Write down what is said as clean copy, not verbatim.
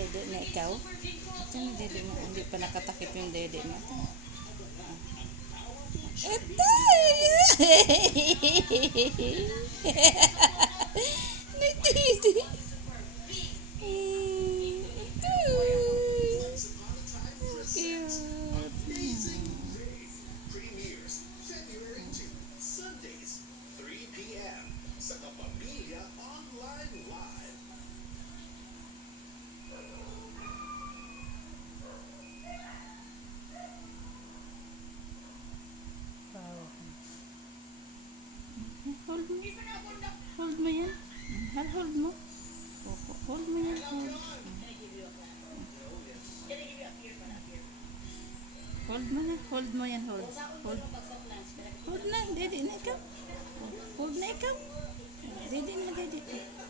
dede na ikaw? Ito na dede mo. Hindi pa nakatakip yung dede mo. Ito! Nagtisi. Hold mo. Hold mo yan. Hold mo. Opo. Hold mo yan. Hold. Hold mo na. Hold mo yan. Hold. Hold. Hold na. Dede na ikaw. Hold na ikaw. Dede na. Dede.